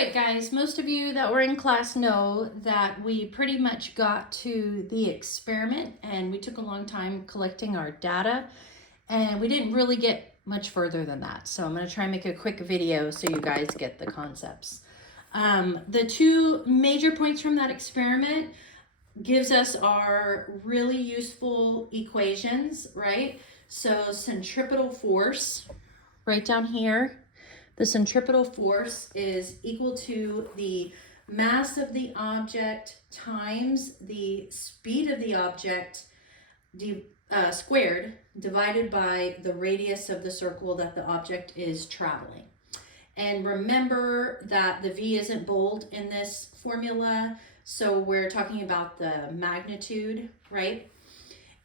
right, guys, most of you that were in class know that we pretty much got to the experiment and we took a long time collecting our data and we didn't really get much further than that. So I'm going to try and make a quick video so you guys get the concepts. The two major points from that experiment gives us our really useful equations, right? So centripetal force right down here. The centripetal force is equal to the mass of the object times the speed of the object squared divided by the radius of the circle that the object is traveling. And remember that the V isn't bold in this formula, so we're talking about the magnitude, right?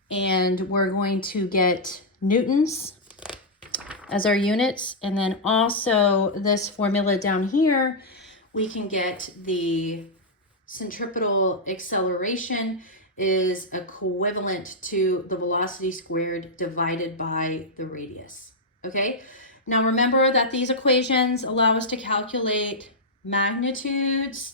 And we're going to get newtons as our units, and then also this formula down here, we can get the centripetal acceleration is equivalent to the velocity squared divided by the radius, okay? Now remember that these equations allow us to calculate magnitudes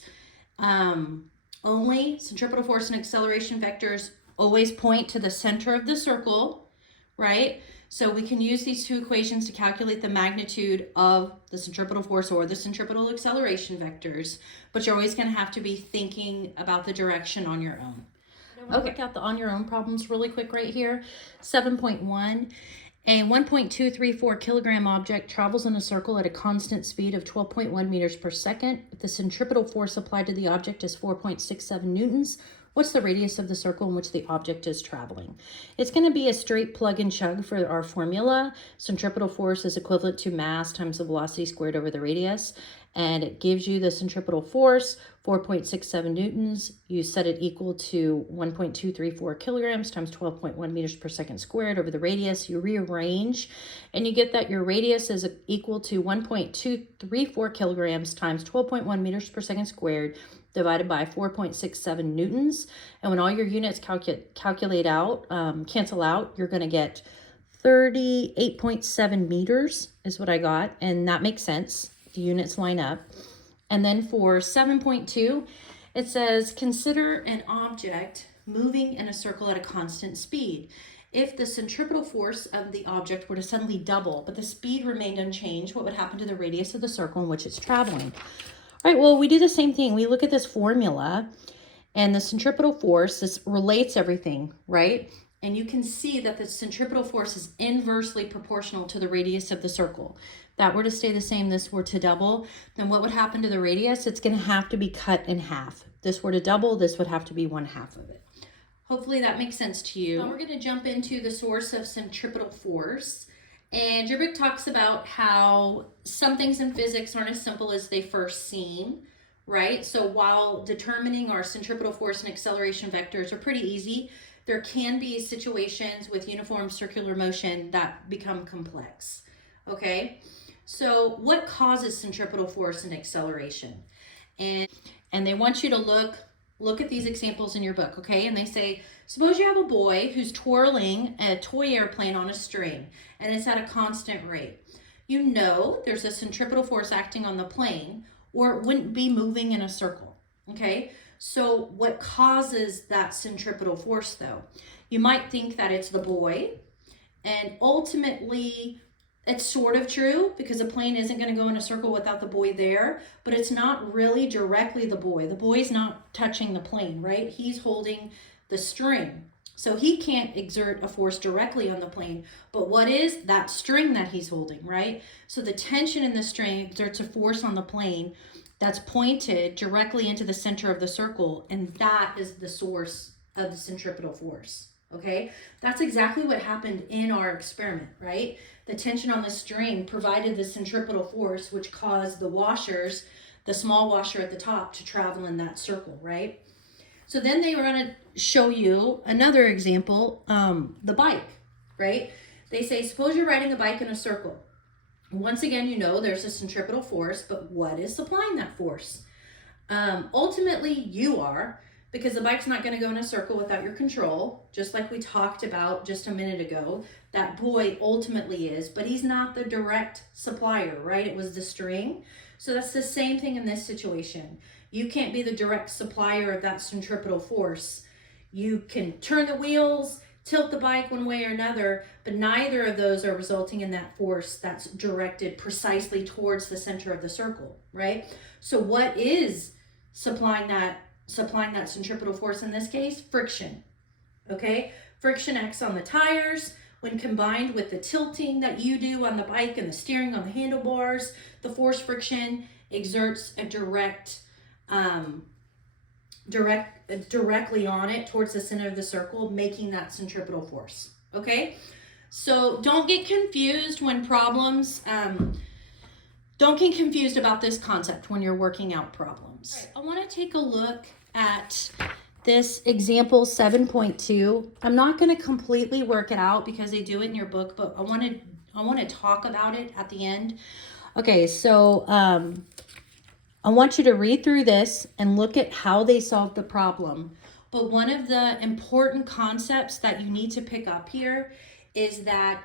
only. Centripetal force and acceleration vectors always point to the center of the circle, right? So we can use these two equations to calculate the magnitude of the centripetal force or the centripetal acceleration vectors, but you're always going to have to be thinking about the direction on your own. Okay, work out the on your own problems really quick right here. 7.1, a 1.234 kilogram object travels in a circle at a constant speed of 12.1 meters per second. If the centripetal force applied to the object is 4.67 newtons, what's the radius of the circle in which the object is traveling? It's going to be a straight plug and chug for our formula. Centripetal force is equivalent to mass times the velocity squared over the radius. And it gives you the centripetal force, 4.67 newtons. You set it equal to 1.234 kilograms times 12.1 meters per second squared over the radius. You rearrange and you get that your radius is equal to 1.234 kilograms times 12.1 meters per second squared divided by 4.67 newtons. And when all your units cancel out, you're going to get 38.7 meters is what I got. And that makes sense. The units line up. And then for 7.2, it says, consider an object moving in a circle at a constant speed. If the centripetal force of the object were to suddenly double, but the speed remained unchanged, what would happen to the radius of the circle in which it's traveling? All right, well, we do the same thing. We look at this formula and the centripetal force, this relates everything, right? And you can see that the centripetal force is inversely proportional to the radius of the circle. If that were to stay the same, this were to double, then what would happen to the radius? It's going to have to be cut in half. If this were to double, this would have to be 1/2 of it. Hopefully that makes sense to you. Now we're going to jump into the source of centripetal force. And your book talks about how some things in physics aren't as simple as they first seem, right? So while determining our centripetal force and acceleration vectors are pretty easy, there can be situations with uniform circular motion that become complex, okay? So what causes centripetal force and acceleration? And they want you to look at these examples in your book, okay? And they say, suppose you have a boy who's twirling a toy airplane on a string and it's at a constant rate. You know there's a centripetal force acting on the plane or it wouldn't be moving in a circle, okay? So what causes that centripetal force though? You might think that it's the boy, and ultimately it's sort of true because a plane isn't going to go in a circle without the boy there, but it's not really directly the boy. The boy's not touching the plane, right? He's holding the string. So he can't exert a force directly on the plane, but what is that string that he's holding, right? So the tension in the string exerts a force on the plane that's pointed directly into the center of the circle, and that is the source of the centripetal force, okay? That's exactly what happened in our experiment, right? The tension on the string provided the centripetal force, which caused the washers, the small washer at the top, to travel in that circle, right? So then they were going to show you another example, the bike, right? They say, suppose you're riding a bike in a circle. Once again, you know there's a centripetal force, but what is supplying that force? Ultimately, you are, because the bike's not going to go in a circle without your control, just like we talked about just a minute ago. That boy ultimately is, but he's not the direct supplier, right? It was the string. So that's the same thing in this situation. You can't be the direct supplier of that centripetal force. You can turn the wheels, tilt the bike one way or another, but neither of those are resulting in that force that's directed precisely towards the center of the circle, right? So what is supplying that centripetal force in this case? Friction, okay? Friction acts on the tires. When combined with the tilting that you do on the bike and the steering on the handlebars, the force friction exerts a directly on it towards the center of the circle, making that centripetal force, okay? So don't get confused when problems, don't get confused about this concept when you're working out problems. Right. I want to take a look at this example 7.2. I'm not going to completely work it out because they do it in your book, but I want to talk about it at the end. Okay, so I want you to read through this and look at how they solved the problem. But one of the important concepts that you need to pick up here is that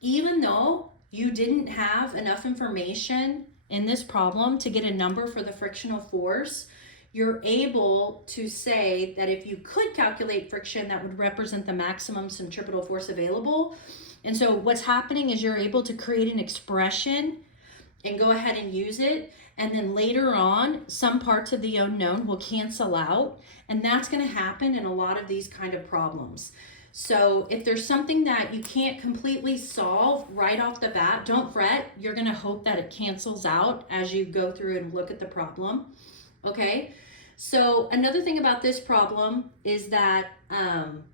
even though you didn't have enough information in this problem to get a number for the frictional force, you're able to say that if you could calculate friction, that would represent the maximum centripetal force available. And so what's happening is you're able to create an expression and go ahead and use it. And then later on, some parts of the unknown will cancel out. And that's going to happen in a lot of these kind of problems. So if there's something that you can't completely solve right off the bat, don't fret. You're going to hope that it cancels out as you go through and look at the problem. Okay, so another thing about this problem is that, I'm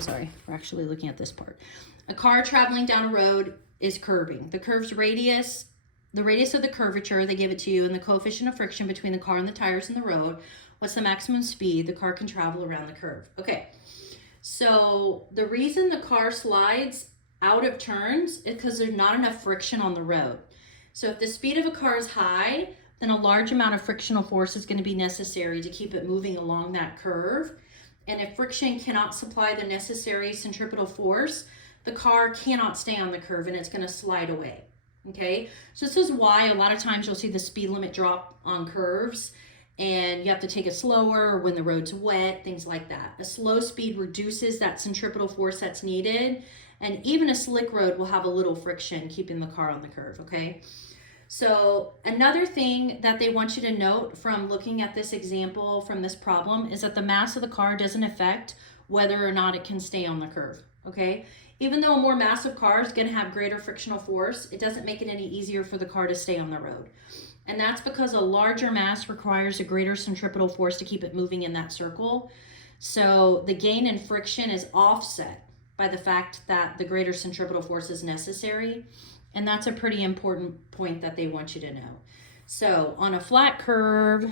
sorry, we're actually looking at this part. A car traveling down a road is curving. The radius of the curvature, they give it to you, and the coefficient of friction between the car and the tires in the road. What's the maximum speed the car can travel around the curve? Okay, so the reason the car slides out of turns is because there's not enough friction on the road. So if the speed of a car is high, then a large amount of frictional force is going to be necessary to keep it moving along that curve. And if friction cannot supply the necessary centripetal force, the car cannot stay on the curve and it's going to slide away. Okay, so this is why a lot of times you'll see the speed limit drop on curves and you have to take it slower when the road's wet, things like that. A slow speed reduces that centripetal force that's needed, and even a slick road will have a little friction keeping the car on the curve, okay? So another thing that they want you to note from looking at this example from this problem is that the mass of the car doesn't affect whether or not it can stay on the curve, okay? Even though a more massive car is going to have greater frictional force, it doesn't make it any easier for the car to stay on the road. And that's because a larger mass requires a greater centripetal force to keep it moving in that circle. So the gain in friction is offset by the fact that the greater centripetal force is necessary. And that's a pretty important point that they want you to know. So on a flat curve,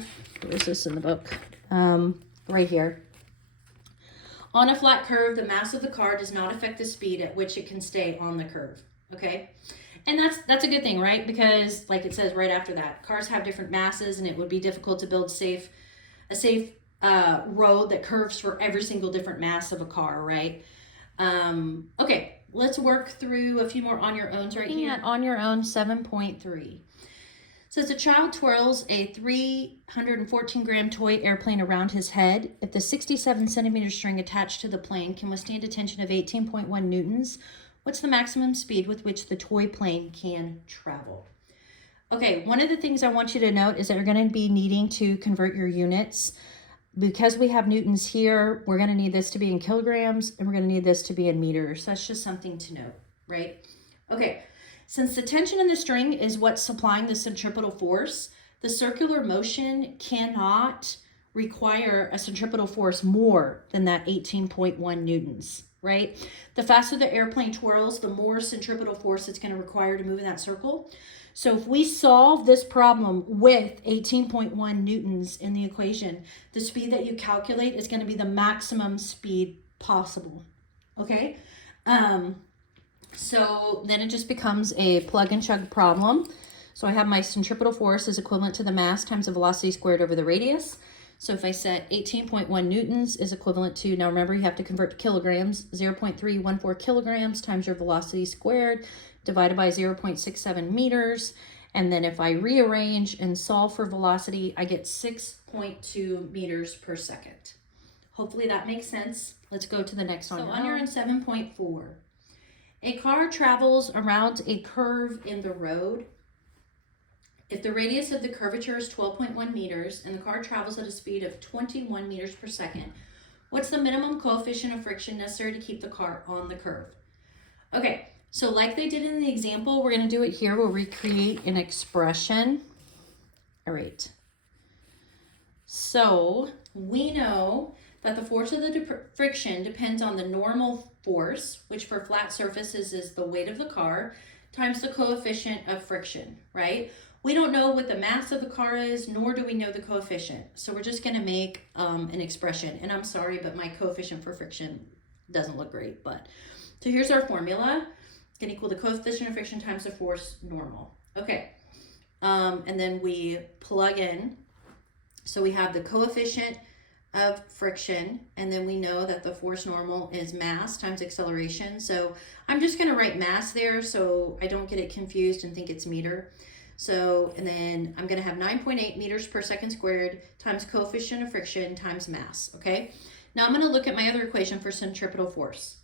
where's this in the book? Right here. On a flat curve, the mass of the car does not affect the speed at which it can stay on the curve, okay? And that's a good thing, right? Because like it says right after that, cars have different masses and it would be difficult to build a safe road that curves for every single different mass of a car, right? Okay, let's work through a few more on your owns right here. At on your own 7.3. Says a child twirls a 314-gram toy airplane around his head. If the 67-centimeter string attached to the plane can withstand a tension of 18.1 newtons, what's the maximum speed with which the toy plane can travel? Okay, one of the things I want you to note is that you're going to be needing to convert your units. Because we have newtons here, we're going to need this to be in kilograms, and we're going to need this to be in meters. That's just something to note, right? Okay. Since the tension in the string is what's supplying the centripetal force, the circular motion cannot require a centripetal force more than that 18.1 newtons, right? The faster the airplane twirls, the more centripetal force it's going to require to move in that circle. So if we solve this problem with 18.1 newtons in the equation, the speed that you calculate is going to be the maximum speed possible, okay? So then it just becomes a plug and chug problem. So I have my centripetal force is equivalent to the mass times the velocity squared over the radius. So if I set 18.1 newtons is equivalent to, now remember you have to convert to kilograms, 0.314 kilograms times your velocity squared divided by 0.67 meters. And then if I rearrange and solve for velocity, I get 6.2 meters per second. Hopefully that makes sense. Let's go to the next one. So on your 7.4, a car travels around a curve in the road. If the radius of the curvature is 12.1 meters and the car travels at a speed of 21 meters per second, what's the minimum coefficient of friction necessary to keep the car on the curve? Okay, so like they did in the example, we're going to do it here. We'll recreate an expression. All right. So we know that the force of the friction depends on the normal force, which for flat surfaces is the weight of the car, times the coefficient of friction, right? We don't know what the mass of the car is, nor do we know the coefficient. So we're just going to make an expression. And I'm sorry, but my coefficient for friction doesn't look great. But so here's our formula. It's going to equal the coefficient of friction times the force normal. Okay. And then we plug in. So we have the coefficient of friction, and then we know that the force normal is mass times acceleration. So I'm just going to write mass there so I don't get it confused and think it's meter. So, and then I'm going to have 9.8 meters per second squared times coefficient of friction times mass, okay? Now I'm going to look at my other equation for centripetal force.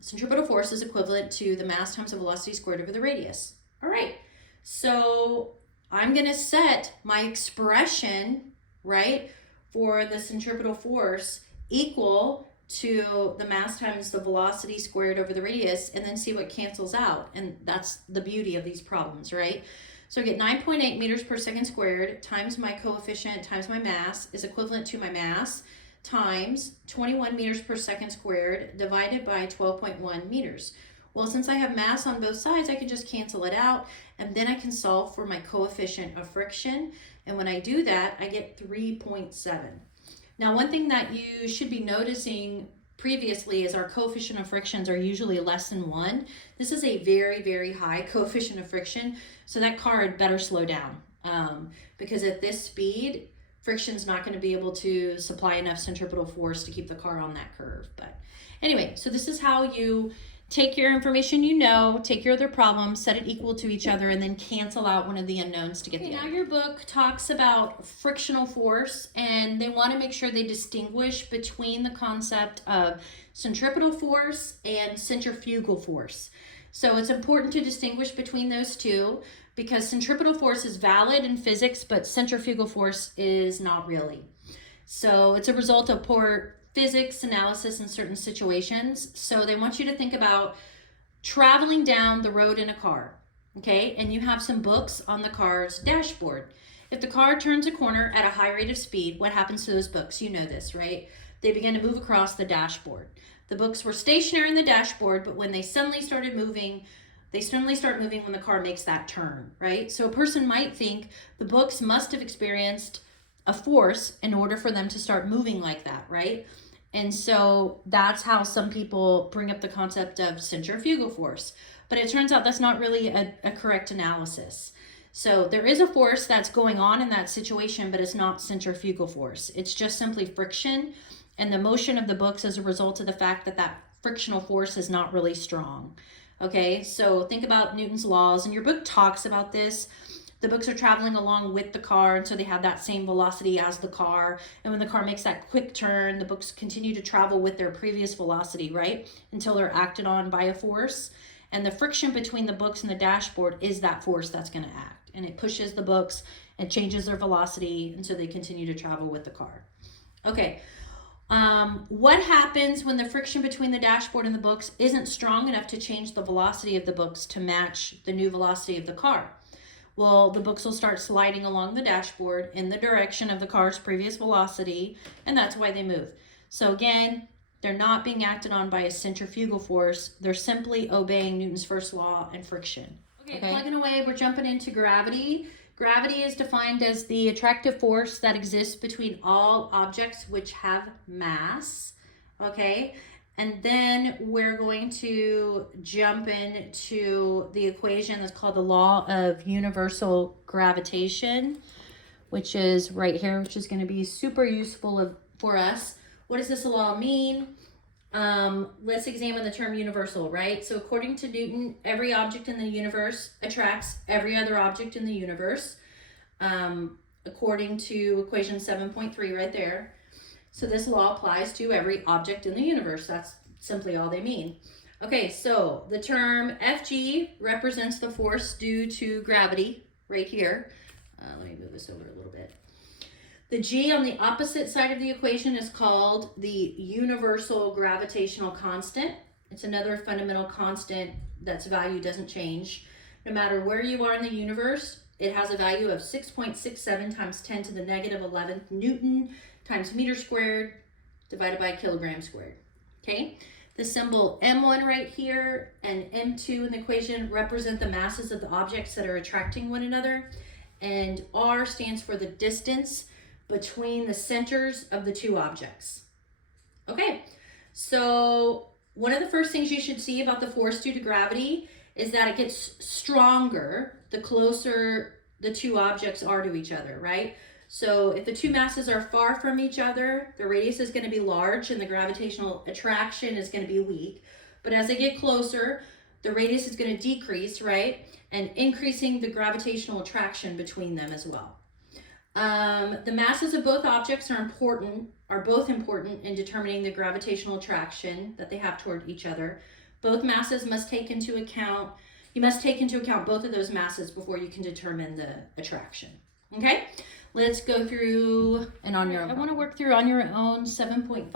Centripetal force is equivalent to the mass times the velocity squared over the radius. All right, so I'm going to set my expression, right, for the centripetal force equal to the mass times the velocity squared over the radius, and then see what cancels out. And that's the beauty of these problems, right? So I get 9.8 meters per second squared times my coefficient times my mass is equivalent to my mass times 21 meters per second squared divided by 12.1 meters. Well, since I have mass on both sides, I can just cancel it out, and then I can solve for my coefficient of friction. And when I do that, I get 3.7. Now, one thing that you should be noticing previously is our coefficient of frictions are usually less than 1. This is a very, very high coefficient of friction, so that car had better slow down because at this speed, friction's not going to be able to supply enough centripetal force to keep the car on that curve. But anyway, so this is how you take your information you know, take your other problems, set it equal to each other, and then cancel out one of the unknowns to get the other. Now your book talks about frictional force, and they want to make sure they distinguish between the concept of centripetal force and centrifugal force. So it's important to distinguish between those two because centripetal force is valid in physics, but centrifugal force is not really. So it's a result of poor physics analysis in certain situations. So they want you to think about traveling down the road in a car, okay? And you have some books on the car's dashboard. If the car turns a corner at a high rate of speed, what happens to those books? You know this, right? They begin to move across the dashboard. The books were stationary in the dashboard, but when they suddenly started moving, they suddenly start moving when the car makes that turn, right? So a person might think the books must have experienced a force in order for them to start moving like that, right? And so that's how some people bring up the concept of centrifugal force. But it turns out that's not really a correct analysis. So there is a force that's going on in that situation, but it's not centrifugal force. It's just simply friction. And the motion of the books as a result of the fact that that frictional force is not really strong. Okay, so think about Newton's laws, and your book talks about this. The books are traveling along with the car, and so they have that same velocity as the car. And when the car makes that quick turn, the books continue to travel with their previous velocity, right? Until they're acted on by a force. And the friction between the books and the dashboard is that force that's going to act. And it pushes the books and changes their velocity, and so they continue to travel with the car. Okay. What happens when the friction between the dashboard and the books isn't strong enough to change the velocity of the books to match the new velocity of the car? Well, the books will start sliding along the dashboard in the direction of the car's previous velocity, and that's why they move. So again, they're not being acted on by a centrifugal force. They're simply obeying Newton's first law and friction. Okay, plugging away, we're jumping into gravity. Gravity is defined as the attractive force that exists between all objects which have mass, okay? And then we're going to jump into the equation that's called the law of universal gravitation, which is right here, which is going to be super useful for us. What does this law mean? Let's examine the term universal, right? So according to Newton, every object in the universe attracts every other object in the universe, according to equation 7.3 right there. So this law applies to every object in the universe. That's simply all they mean. Okay, so the term Fg represents the force due to gravity right here. Let me move this over a little bit. The G on the opposite side of the equation is called the universal gravitational constant. It's another fundamental constant that's value doesn't change. No matter where you are in the universe, it has a value of 6.67 times 10 to the negative 11th Newton times meter squared divided by kilogram squared. Okay, the symbol M1 right here and M2 in the equation represent the masses of the objects that are attracting one another, and R stands for the distance between the centers of the two objects. Okay, so one of the first things you should see about the force due to gravity is that it gets stronger the closer the two objects are to each other, right? So if the two masses are far from each other, the radius is going to be large and the gravitational attraction is going to be weak. But as they get closer, the radius is going to decrease, right? And increasing the gravitational attraction between them as well. The masses of both objects are both important in determining the gravitational attraction that they have toward each other. Both masses you must take into account both of those masses before you can determine the attraction. Okay, let's go through and on your own. I want to work through on your own 7.5.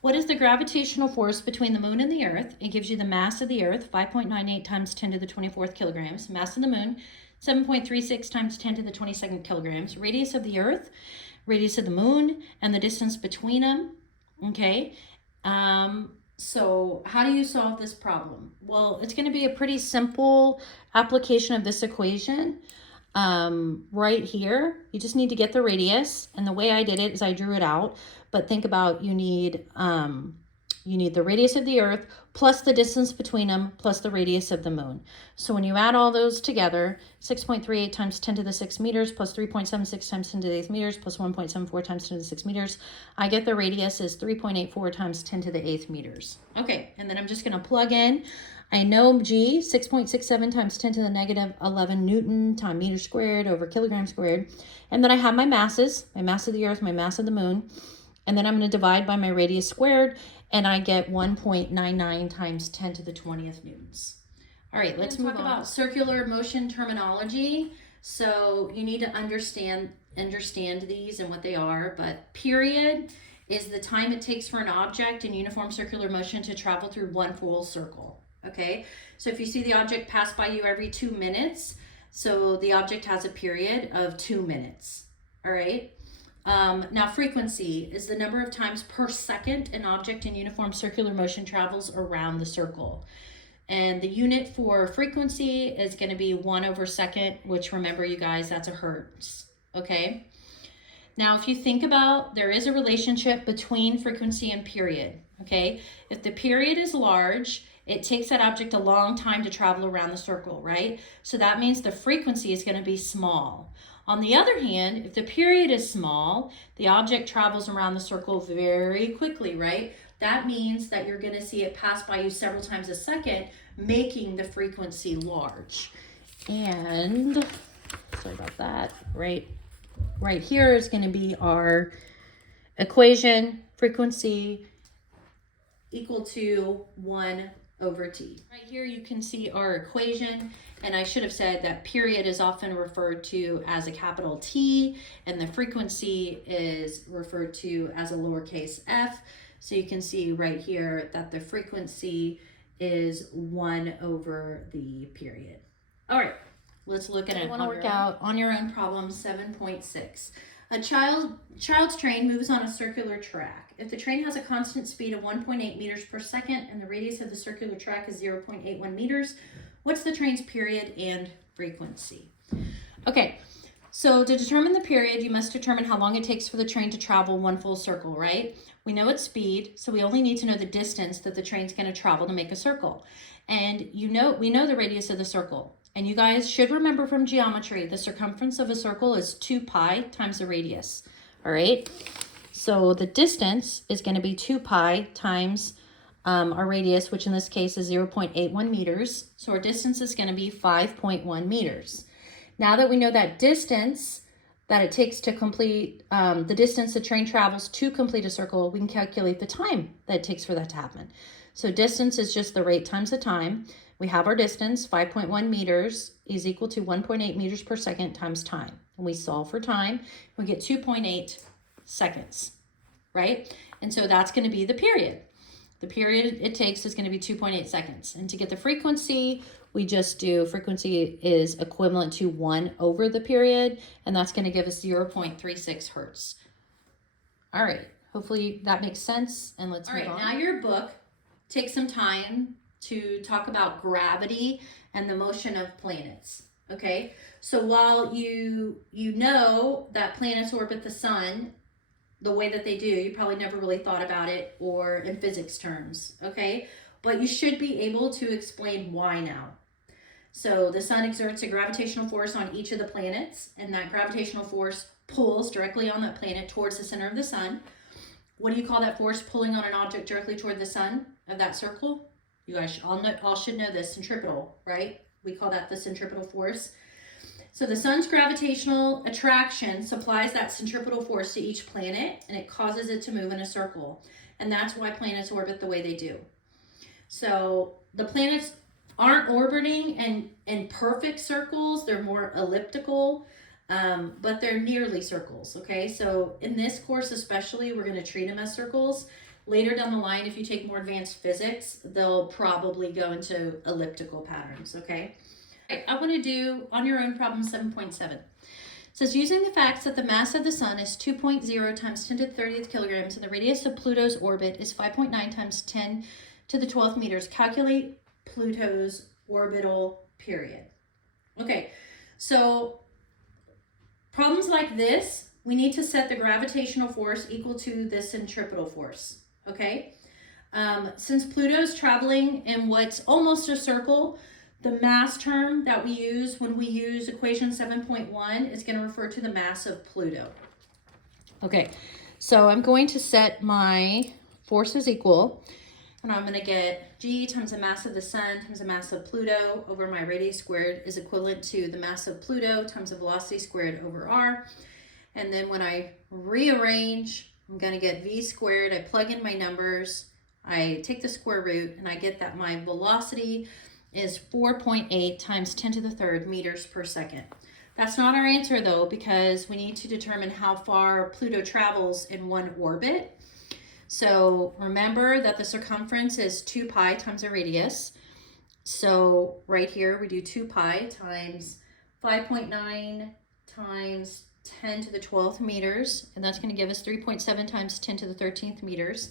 What is the gravitational force between the moon and the earth? It gives you the mass of the earth, 5.98 times 10 to the 24th kilograms. Mass of the moon, 7.36 times 10 to the 22nd kilograms. Radius of the earth, radius of the moon, and the distance between them. Okay. So how do you solve this problem? Well, it's going to be a pretty simple application of this equation. Right here, you just need to get the radius, and the way I did it is I drew it out, but think about you need the radius of the earth plus the distance between them plus the radius of the moon. So when you add all those together, 6.38 times 10 to the 6 meters plus 3.76 times 10 to the 8th meters plus 1.74 times 10 to the 6 meters, I get the radius is 3.84 times 10 to the 8th meters. Okay, and then I'm just going to plug in. I know G, 6.67 times 10 to the negative 11 Newton times meter squared over kilogram squared. And then I have my masses, my mass of the earth, my mass of the moon. And then I'm going to divide by my radius squared, and I get 1.99 times 10 to the 20th newtons. All right, let's talk about circular motion terminology. So you need to understand these and what they are, but period is the time it takes for an object in uniform circular motion to travel through one full circle. Okay, so if you see the object pass by you every 2 minutes, so the object has a period of 2 minutes. All right. Now frequency is the number of times per second an object in uniform circular motion travels around the circle. And the unit for frequency is going to be 1/second, which remember you guys, that's a hertz. Okay. Now, if you think about, there is a relationship between frequency and period. Okay. If the period is large, it takes that object a long time to travel around the circle, right? So that means the frequency is going to be small. On the other hand, if the period is small, the object travels around the circle very quickly, right? That means that you're going to see it pass by you several times a second, making the frequency large. And, sorry about that, right here is going to be our equation, frequency equal to 1/t. Right here you can see our equation, and I should have said that period is often referred to as a capital T, and the frequency is referred to as a lowercase f. So you can see right here that the frequency is 1/the period. All right, let's look at it. I want to work out on your own problem 7.6. A child's train moves on a circular track. If the train has a constant speed of 1.8 meters per second and the radius of the circular track is 0.81 meters, what's the train's period and frequency? Okay, so to determine the period, you must determine how long it takes for the train to travel one full circle, right? We know its speed, so we only need to know the distance that the train's going to travel to make a circle. And we know the radius of the circle. And you guys should remember from geometry, the circumference of a circle is 2 pi times the radius. All right. So the distance is going to be 2 pi times our radius, which in this case is 0.81 meters. So our distance is going to be 5.1 meters. Now that we know that distance that it takes to complete, the distance the train travels to complete a circle, we can calculate the time that it takes for that to happen. So distance is just the rate times the time. We have our distance, 5.1 meters is equal to 1.8 meters per second times time. And we solve for time, we get 2.8 seconds, right? And so that's going to be the period. The period it takes is going to be 2.8 seconds. And to get the frequency, we just do frequency is equivalent to 1 over the period, and that's going to give us 0.36 hertz. All right, hopefully that makes sense, and let's move on. All right, now your book takes some time to talk about gravity and the motion of planets, okay? So while you know that planets orbit the sun the way that they do, you probably never really thought about it or in physics terms, okay? But you should be able to explain why now. So the sun exerts a gravitational force on each of the planets, and that gravitational force pulls directly on that planet towards the center of the sun. What do you call that force pulling on an object directly toward the sun of that circle? You guys all should know this, centripetal, right? We call that the centripetal force. So the sun's gravitational attraction supplies that centripetal force to each planet, and it causes it to move in a circle. And that's why planets orbit the way they do. So the planets aren't orbiting in perfect circles. They're more elliptical, but they're nearly circles, okay? So in this course especially, we're going to treat them as circles. Later down the line, if you take more advanced physics, they'll probably go into elliptical patterns, okay? I want to do on your own problem 7.7. It says, using the facts that the mass of the sun is 2.0 times 10 to the 30th kilograms and the radius of Pluto's orbit is 5.9 times 10 to the 12th meters, calculate Pluto's orbital period. Okay, so problems like this, we need to set the gravitational force equal to the centripetal force, okay? Since Pluto's traveling in what's almost a circle, the mass term that we use when we use equation 7.1 is going to refer to the mass of Pluto. Okay, so I'm going to set my forces equal, and I'm going to get G times the mass of the sun times the mass of Pluto over my radius squared is equivalent to the mass of Pluto times the velocity squared over r. And then when I rearrange, I'm going to get v squared. I plug in my numbers, I take the square root, and I get that my velocity is 4.8 times 10 to the third meters per second. That's not our answer though, because we need to determine how far Pluto travels in one orbit. So remember that the circumference is 2 pi times the radius. So right here we do 2 pi times 5.9 times 10 to the 12th meters, and that's going to give us 3.7 times 10 to the 13th meters.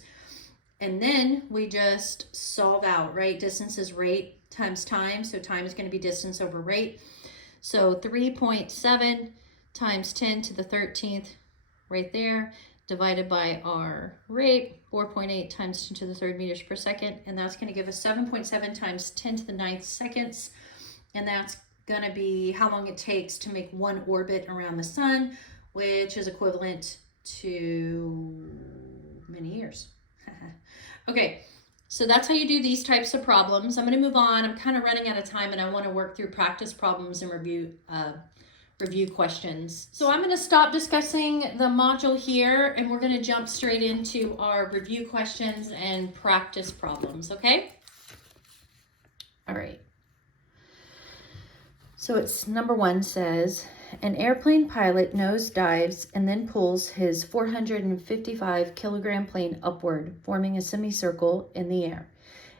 And then we just solve out, right? Distance is rate times time, so time is going to be distance over rate. So 3.7 times 10 to the 13th right there, divided by our rate, 4.8 times 10 to the third meters per second, and that's going to give us 7.7 times 10 to the 9th seconds, and that's going to be how long it takes to make one orbit around the sun, which is equivalent to many years. Okay, so that's how you do these types of problems. I'm going to move on. I'm kind of running out of time, and I want to work through practice problems and review questions. So I'm going to stop discussing the module here, and we're going to jump straight into our review questions and practice problems, okay? All right. So it's number 1 says, an airplane pilot nosedives and then pulls his 455 kilogram plane upward, forming a semicircle in the air.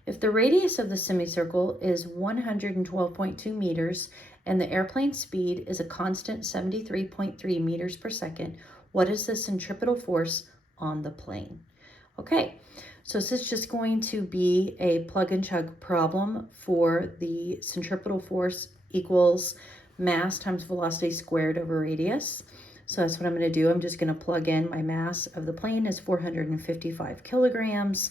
If the radius of the semicircle is 112.2 meters and the airplane speed is a constant 73.3 meters per second, what is the centripetal force on the plane? Okay, so this is just going to be a plug and chug problem for the centripetal force equals mass times velocity squared over radius. So that's what I'm going to do. I'm just going to plug in my mass of the plane is 455 kilograms.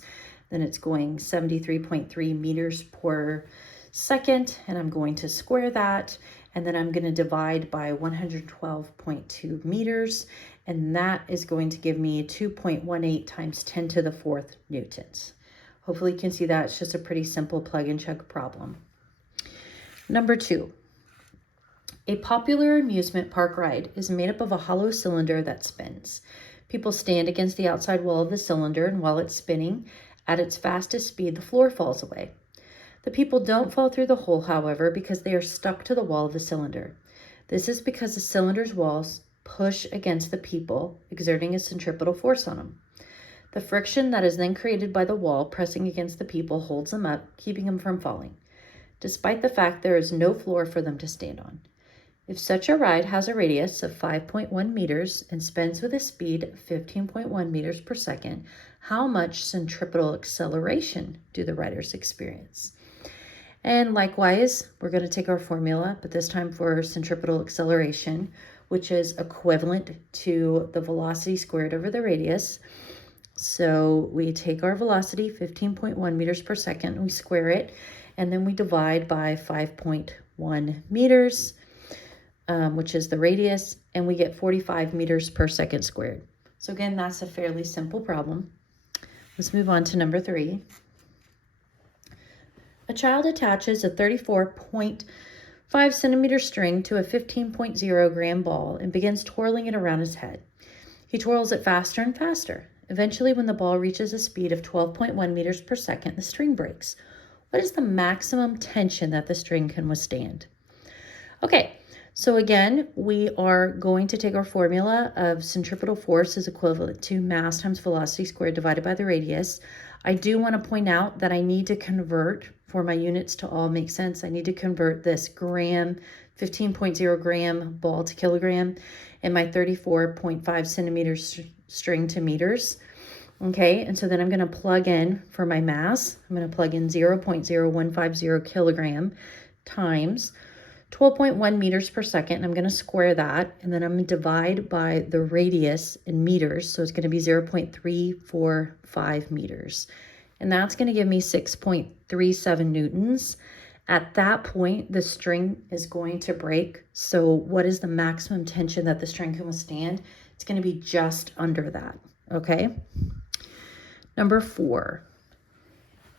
Then it's going 73.3 meters per second, and I'm going to square that, and then I'm going to divide by 112.2 meters, and that is going to give me 2.18 times 10 to the 4th newtons. Hopefully you can see that. It's just a pretty simple plug and chug problem. Number 2. A popular amusement park ride is made up of a hollow cylinder that spins. People stand against the outside wall of the cylinder, and while it's spinning at its fastest speed, the floor falls away. The people don't fall through the hole, however, because they are stuck to the wall of the cylinder. This is because the cylinder's walls push against the people, exerting a centripetal force on them. The friction that is then created by the wall pressing against the people holds them up, keeping them from falling, despite the fact there is no floor for them to stand on. If such a ride has a radius of 5.1 meters and spins with a speed of 15.1 meters per second, how much centripetal acceleration do the riders experience? And likewise, we're going to take our formula, but this time for centripetal acceleration, which is equivalent to the velocity squared over the radius. So we take our velocity, 15.1 meters per second, we square it, and then we divide by 5.1 meters, which is the radius, and we get 45 meters per second squared. So again, that's a fairly simple problem. Let's move on to number 3. A child attaches a 34.5 centimeter string to a 15.0 gram ball and begins twirling it around his head. He twirls it faster and faster. Eventually, when the ball reaches a speed of 12.1 meters per second, the string breaks. What is the maximum tension that the string can withstand? Okay, so again, we are going to take our formula of centripetal force is equivalent to mass times velocity squared divided by the radius. I do want to point out that I need to convert, for my units to all make sense, I need to convert this gram, 15.0 gram ball to kilogram, and my 34.5 centimeters string to meters. Okay, and so then I'm going to plug in for my mass. I'm going to plug in 0.0150 kilogram times 12.1 meters per second. And I'm going to square that, and then I'm going to divide by the radius in meters. So it's going to be 0.345 meters. And that's going to give me 6.37 newtons. At that point, the string is going to break. So what is the maximum tension that the string can withstand? It's going to be just under that, okay? Number 4,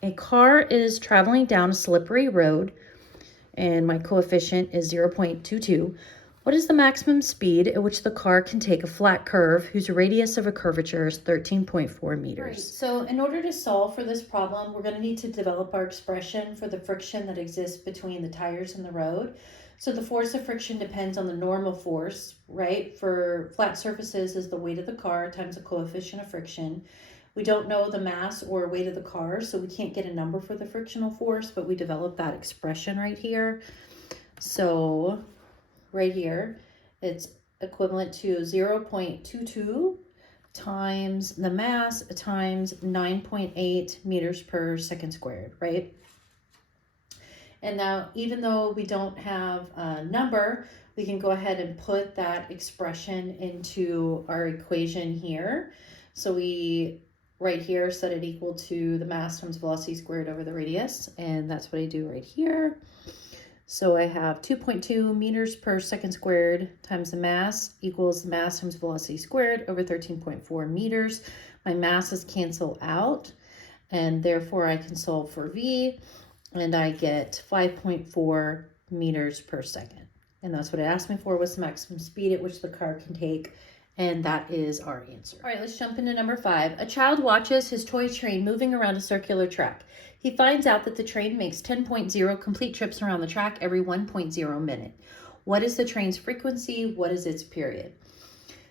a car is traveling down a slippery road, and my coefficient is 0.22. What is the maximum speed at which the car can take a flat curve whose radius of a curvature is 13.4 meters? Right. So in order to solve for this problem, we're going to need to develop our expression for the friction that exists between the tires and the road. So the force of friction depends on the normal force, right? For flat surfaces is the weight of the car times the coefficient of friction. We don't know the mass or weight of the car, so we can't get a number for the frictional force, but we develop that expression right here. So right here, it's equivalent to 0.22 times the mass times 9.8 meters per second squared, right? And now, even though we don't have a number, we can go ahead and put that expression into our equation here. So we, right here, set it equal to the mass times velocity squared over the radius, and that's what I do right here. So I have 2.2 meters per second squared times the mass equals the mass times velocity squared over 13.4 meters. My masses cancel out, and therefore I can solve for V, and I get 5.4 meters per second. And that's what it asked me for, was the maximum speed at which the car can take, and that is our answer. All right, let's jump into number 5. A child watches his toy train moving around a circular track. He finds out that the train makes 10.0 complete trips around the track every 1.0 minute. What is the train's frequency? What is its period?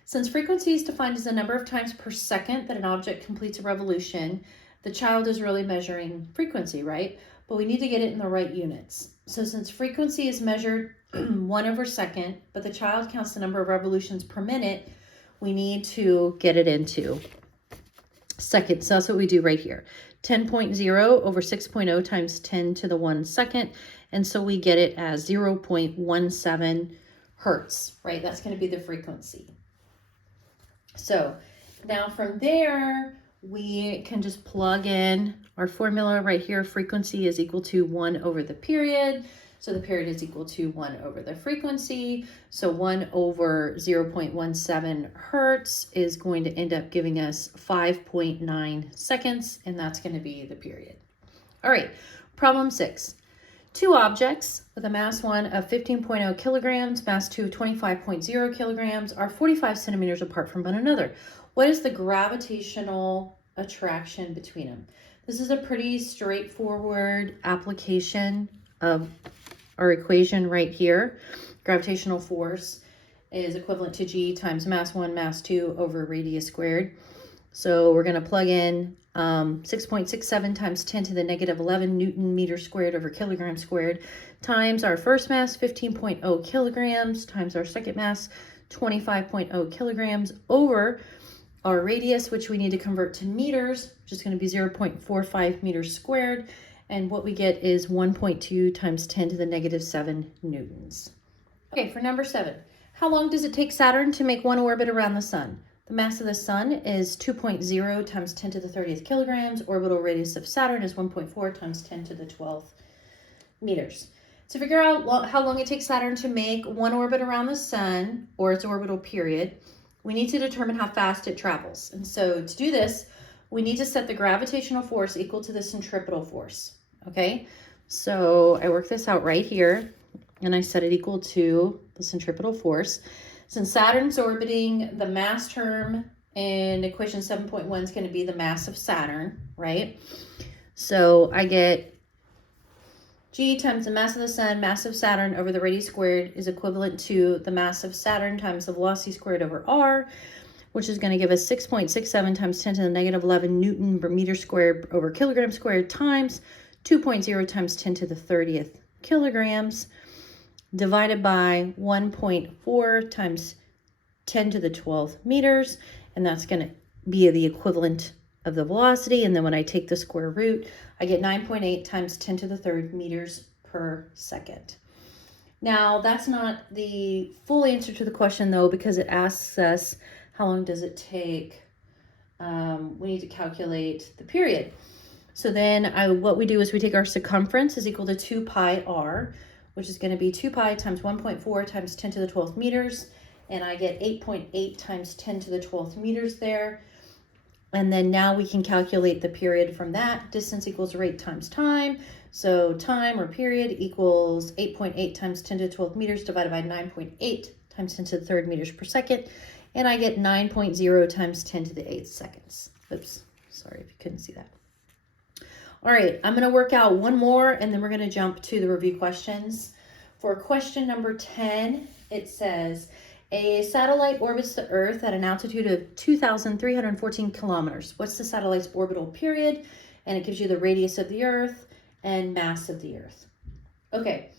Since frequency is defined as the number of times per second that an object completes a revolution, the child is really measuring frequency, right? But we need to get it in the right units. So since frequency is measured 1/second, but the child counts the number of revolutions per minute, we need to get it into seconds. So that's what we do right here. 10.0 over 6.0 times 10 to the 1 second. And so we get it as 0.17 hertz, right? That's going to be the frequency. So now from there, we can just plug in our formula right here. Frequency is equal to 1 over the period. So the period is equal to 1 over the frequency. So 1 over 0.17 hertz is going to end up giving us 5.9 seconds, and that's going to be the period. All right, problem 6. Two objects with a mass 1 of 15.0 kilograms, mass 2 of 25.0 kilograms are 45 centimeters apart from one another. What is the gravitational attraction between them? This is a pretty straightforward application of our equation right here. Gravitational force is equivalent to G times mass 1, mass 2 over radius squared. So we're going to plug in 6.67 times 10 to the negative 11 Newton meter squared over kilogram squared times our first mass, 15.0 kilograms, times our second mass, 25.0 kilograms, over our radius, which we need to convert to meters, which is going to be 0.45 meters squared. And what we get is 1.2 times 10 to the negative 7 newtons. Okay, for number 7, how long does it take Saturn to make one orbit around the sun? The mass of the sun is 2.0 times 10 to the 30th kilograms. Orbital radius of Saturn is 1.4 times 10 to the 12th meters. To figure out how long it takes Saturn to make one orbit around the sun, or its orbital period, we need to determine how fast it travels. And so to do this, we need to set the gravitational force equal to the centripetal force. Okay, so I work this out right here, and I set it equal to the centripetal force. Since Saturn's orbiting, the mass term in equation 7.1 is going to be the mass of Saturn, right? So I get G times the mass of the sun, mass of Saturn over the radius squared is equivalent to the mass of Saturn times the velocity squared over r, which is going to give us 6.67 times 10 to the negative 11 Newton per meter squared over kilogram squared times 2.0 times 10 to the 30th kilograms, divided by 1.4 times 10 to the 12th meters, and that's going to be the equivalent of the velocity. And then when I take the square root, I get 9.8 times 10 to the 3rd meters per second. Now, that's not the full answer to the question, though, because it asks us how long does it take. We need to calculate the period. So then what we do is we take our circumference is equal to 2 pi r, which is going to be 2 pi times 1.4 times 10 to the 12th meters. And I get 8.8 times 10 to the 12th meters there. And then now we can calculate the period from that. Distance equals rate times time. So time or period equals 8.8 times 10 to the 12th meters divided by 9.8 times 10 to the 3rd meters per second. And I get 9.0 times 10 to the 8th seconds. Oops, sorry if you couldn't see that. All right, I'm going to work out one more, and then we're going to jump to the review questions. For question number 10, it says, a satellite orbits the Earth at an altitude of 2,314 kilometers. What's the satellite's orbital period? And it gives you the radius of the Earth and mass of the Earth. Okay,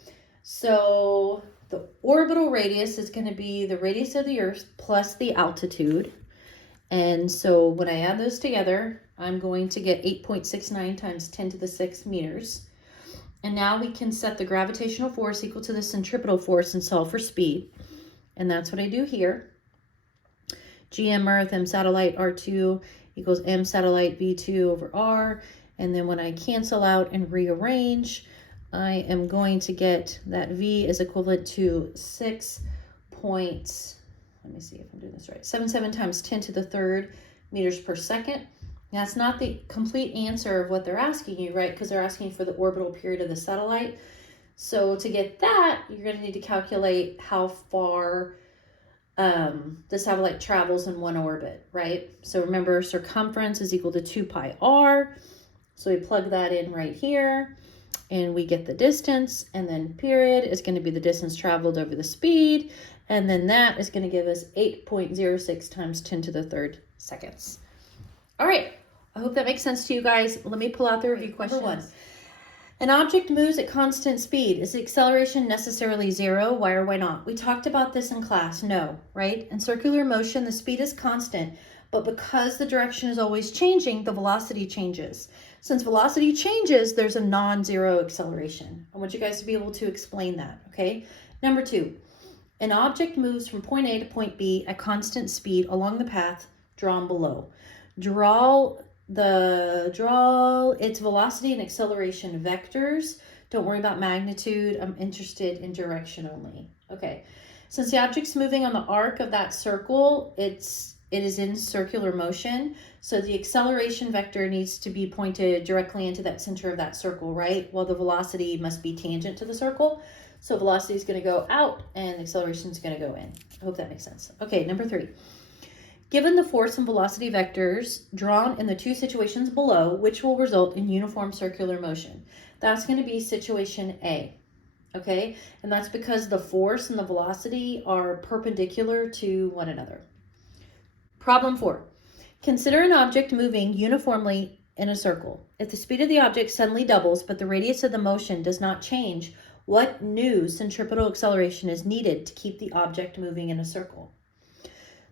so the orbital radius is going to be the radius of the Earth plus the altitude. And so when I add those together, I'm going to get 8.69 times 10 to the 6 meters. And now we can set the gravitational force equal to the centripetal force and solve for speed. And that's what I do here. GM Earth, M satellite, R2 equals M satellite, V2 over R. And then when I cancel out and rearrange, I am going to get that V is equivalent to 77 times 10 to the 3rd meters per second. That's not the complete answer of what they're asking you, right? Because they're asking for the orbital period of the satellite. So to get that, you're going to need to calculate how far the satellite travels in one orbit, right? So remember, circumference is equal to 2 pi r. So we plug that in right here, and we get the distance, and then period is going to be the distance traveled over the speed, and then that is going to give us 8.06 times 10 to the 3rd seconds. All right, I hope that makes sense to you guys. Let me pull out the review questions. Number 1. An object moves at constant speed. Is the acceleration necessarily 0? Why or why not? We talked about this in class. No, right? In circular motion, the speed is constant, but because the direction is always changing, the velocity changes. Since velocity changes, there's a non-zero acceleration. I want you guys to be able to explain that, okay? Number 2, an object moves from point A to point B at constant speed along the path drawn below. Draw its velocity and acceleration vectors Don't worry about magnitude. I'm interested in direction only. Okay. Since the object's moving on the arc of that circle, it is in circular motion. So the acceleration vector needs to be pointed directly into that center of that circle, right? Well, the velocity must be tangent to the circle. So velocity is going to go out and acceleration is going to go in. I hope that makes sense. Okay, number 3. Given the force and velocity vectors drawn in the two situations below, which will result in uniform circular motion? That's going to be situation A. Okay, and that's because the force and the velocity are perpendicular to one another. Problem 4. Consider an object moving uniformly in a circle. If the speed of the object suddenly doubles, but the radius of the motion does not change, what new centripetal acceleration is needed to keep the object moving in a circle?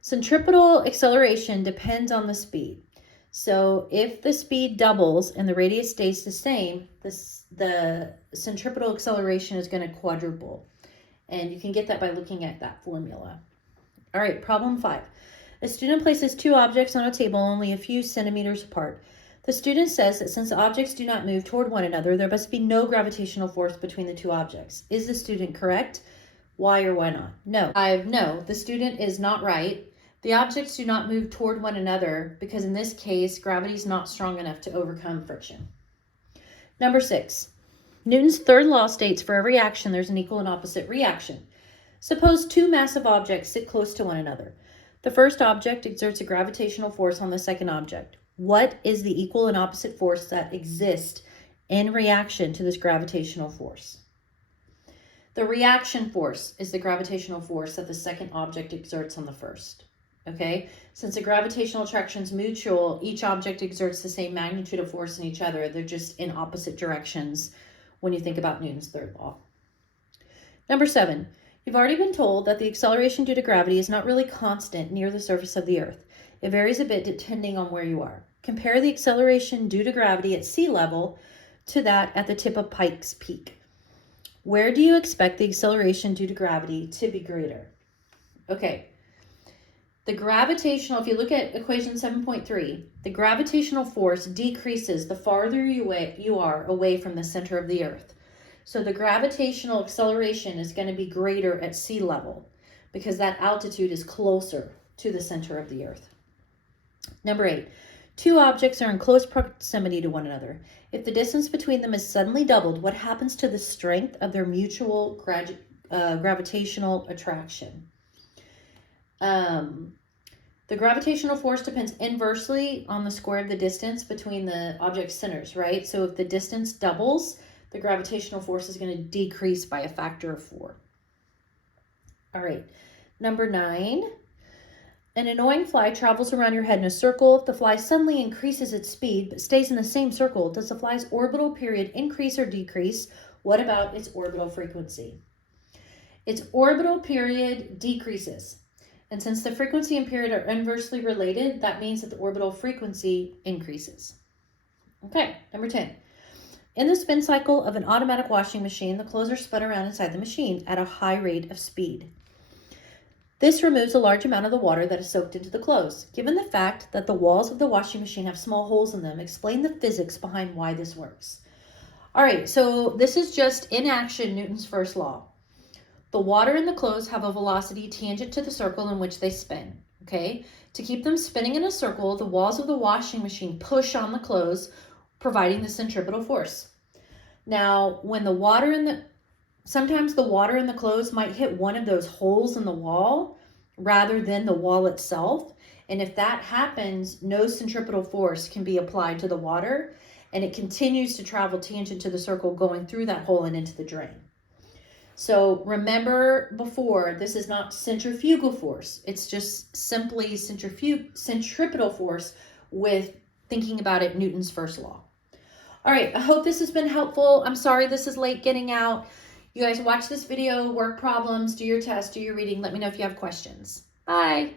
Centripetal acceleration depends on the speed. So if the speed doubles and the radius stays the same, the centripetal acceleration is going to quadruple. And you can get that by looking at that formula. All right, problem 5. A student places two objects on a table only a few centimeters apart. The student says that since the objects do not move toward one another, there must be no gravitational force between the two objects. Is the student correct? Why or why not? No, the student is not right. The objects do not move toward one another because in this case, gravity is not strong enough to overcome friction. Number 6. Newton's third law states for every action, there's an equal and opposite reaction. Suppose two massive objects sit close to one another. The first object exerts a gravitational force on the second object. What is the equal and opposite force that exists in reaction to this gravitational force? The reaction force is the gravitational force that the second object exerts on the first. Okay, since the gravitational attraction is mutual, each object exerts the same magnitude of force in each other. They're just in opposite directions when you think about Newton's third law. Number 7, you've already been told that the acceleration due to gravity is not really constant near the surface of the Earth. It varies a bit depending on where you are. Compare the acceleration due to gravity at sea level to that at the tip of Pikes Peak. Where do you expect the acceleration due to gravity to be greater? Okay. The gravitational, if you look at equation 7.3, the gravitational force decreases the farther you are away from the center of the Earth. So the gravitational acceleration is going to be greater at sea level because that altitude is closer to the center of the Earth. Number 8, two objects are in close proximity to one another. If the distance between them is suddenly doubled, what happens to the strength of their mutual gravitational attraction? The gravitational force depends inversely on the square of the distance between the object centers, right? So if the distance doubles, the gravitational force is going to decrease by a factor of 4. All right, number 9. An annoying fly travels around your head in a circle. If the fly suddenly increases its speed but stays in the same circle, does the fly's orbital period increase or decrease? What about its orbital frequency? Its orbital period decreases. And since the frequency and period are inversely related, that means that the orbital frequency increases. Okay, number 10. In the spin cycle of an automatic washing machine, the clothes are spun around inside the machine at a high rate of speed. This removes a large amount of the water that is soaked into the clothes. Given the fact that the walls of the washing machine have small holes in them, explain the physics behind why this works. All right, so this is just in action Newton's first law. The water in the clothes have a velocity tangent to the circle in which they spin, okay? To keep them spinning in a circle, the walls of the washing machine push on the clothes, providing the centripetal force. Now, when sometimes the water in the clothes might hit one of those holes in the wall rather than the wall itself. And if that happens, no centripetal force can be applied to the water, and it continues to travel tangent to the circle going through that hole and into the drain. So remember before, this is not centrifugal force. It's just simply centripetal force with thinking about it, Newton's first law. All right, I hope this has been helpful. I'm sorry this is late getting out. You guys watch this video, work problems, do your test, do your reading. Let me know if you have questions. Bye.